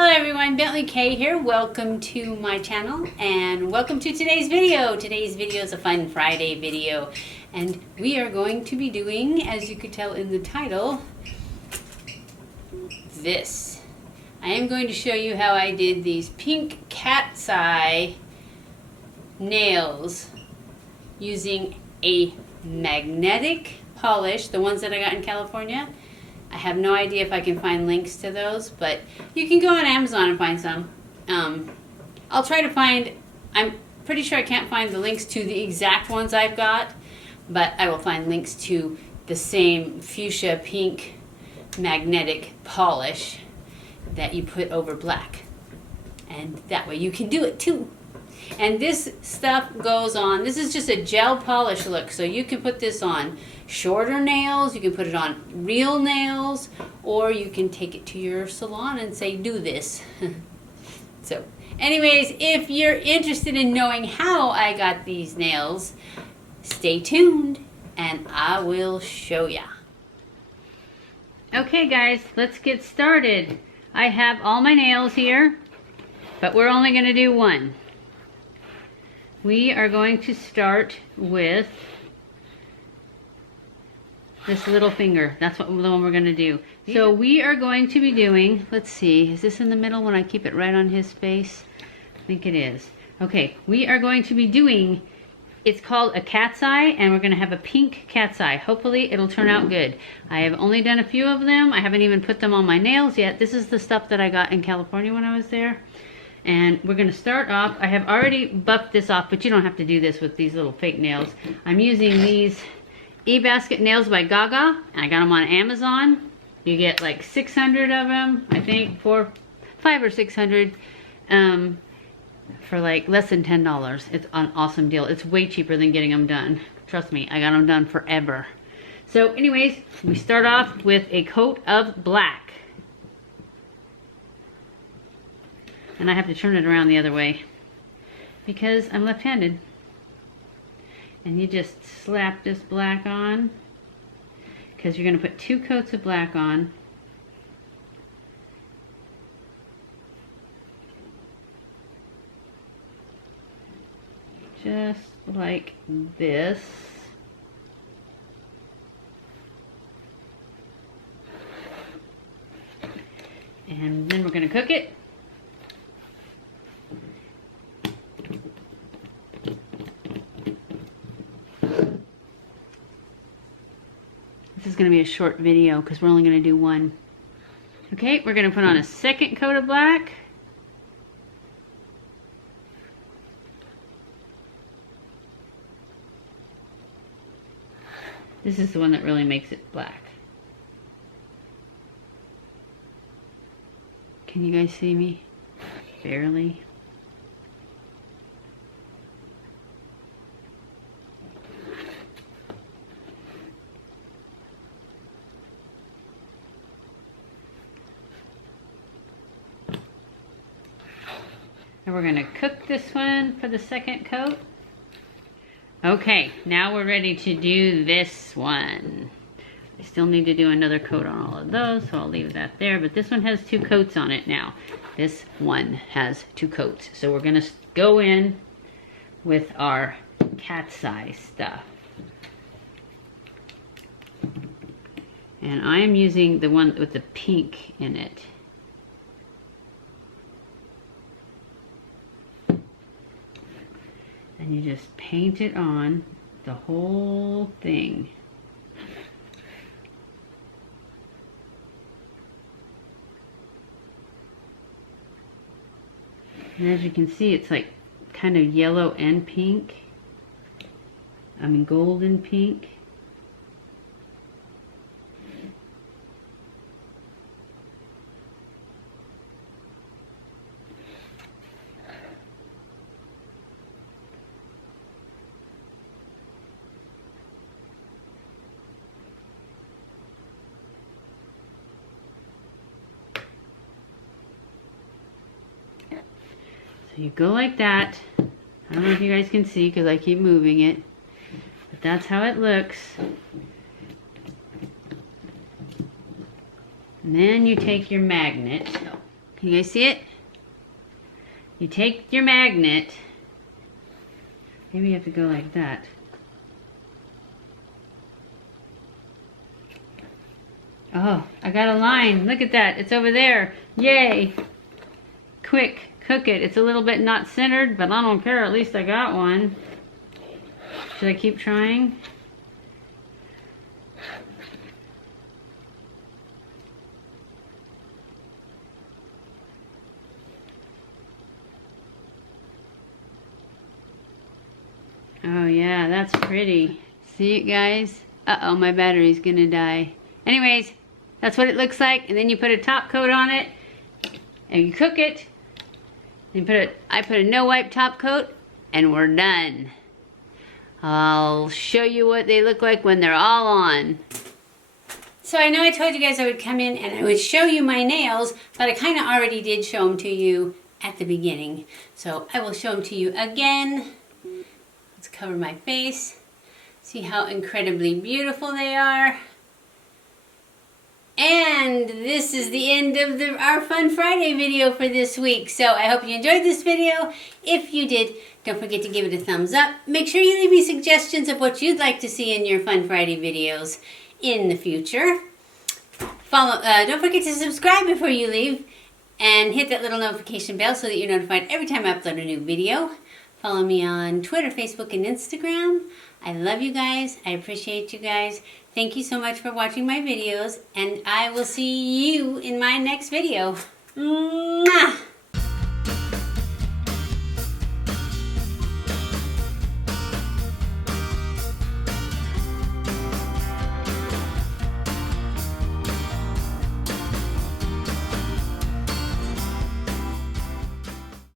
Hello everyone, BentlyK here. Welcome to my channel and welcome to today's video. Today's video is a fun Friday video and we are going to be doing, as you could tell in the title, this. I am going to show you how I did these pink cat's eye nails using a magnetic polish, the ones that I got in California. I have no idea if I can find links to those, but you can go on Amazon and find some. I'll try to find, I'm pretty sure I can't find the links to the exact ones I've got, but I will find links to the same fuchsia pink magnetic polish that you put over black. And that way you can do it too. And this stuff goes on, this is just a gel polish look, so you can put this on shorter nails, you can put it on real nails, or you can take it to your salon and say, do this. So, anyways, if you're interested in knowing how I got these nails, stay tuned and I will show ya. Okay guys, let's get started. I have all my nails here, but we're only going to do one. We are going to start with this little finger. That's what the one we're going to do. So we are going to be doing, let's see, is this in the middle when I keep it right on his face? I think it is. Okay, we are going to be doing, it's called a cat's eye, and we're going to have a pink cat's eye. Hopefully it'll turn out good. I have only done a few of them. I haven't even put them on my nails yet. This is the stuff that I got in California when I was there. And we're going to start off, I have already buffed this off, but you don't have to do this with these little fake nails. I'm using these eBasket nails by Gaga. I got them on Amazon. You get like 600 of them, I think, 500 or 600 for like less than $10. It's an awesome deal. It's way cheaper than getting them done. Trust me, I got them done forever. So anyways, we start off with a coat of black. And I have to turn it around the other way because I'm left-handed. And you just slap this black on because you're going to put 2 coats of black on. Just like this. And then we're going to cook it. This is going to be a short video because we're only going to do one. Okay, we're going to put on a second coat of black. This is the one that really makes it black. Can you guys see me? Barely. And we're going to cook this one for the second coat. Okay, now we're ready to do this one. I still need to do another coat on all of those, so I'll leave that there. But this one has 2 coats on it now. This one has 2 coats. So we're going to go in with our cat's eye stuff. And I am using the one with the pink in it. And you just paint it on the whole thing. And as you can see, it's like kind of yellow and pink. I mean golden pink. So you go like that. I don't know if you guys can see because I keep moving it, but that's how it looks. And then you take your magnet. Can you guys see it? You take your magnet. Maybe you have to go like that. Oh, I got a line. Look at that. It's over there. Yay. Quick, cook it. It's a little bit not centered, but I don't care. At least I got one. Should I keep trying? Oh yeah, that's pretty. See it, guys? Uh-oh, my battery's gonna die. Anyways, that's what it looks like, and then you put a top coat on it, and you cook it. I put a no-wipe top coat, and we're done. I'll show you what they look like when they're all on. So I know I told you guys I would come in and I would show you my nails, but I kind of already did show them to you at the beginning. So I will show them to you again. Let's cover my face. See how incredibly beautiful they are. And this is the end of our Fun Friday video for this week. So I hope you enjoyed this video. If you did, don't forget to give it a thumbs up. Make sure you leave me suggestions of what you'd like to see in your Fun Friday videos in the future. Don't forget to subscribe before you leave. And hit that little notification bell so that you're notified every time I upload a new video. Follow me on Twitter, Facebook, and Instagram. I love you guys. I appreciate you guys. Thank you so much for watching my videos, and I will see you in my next video. Mwah!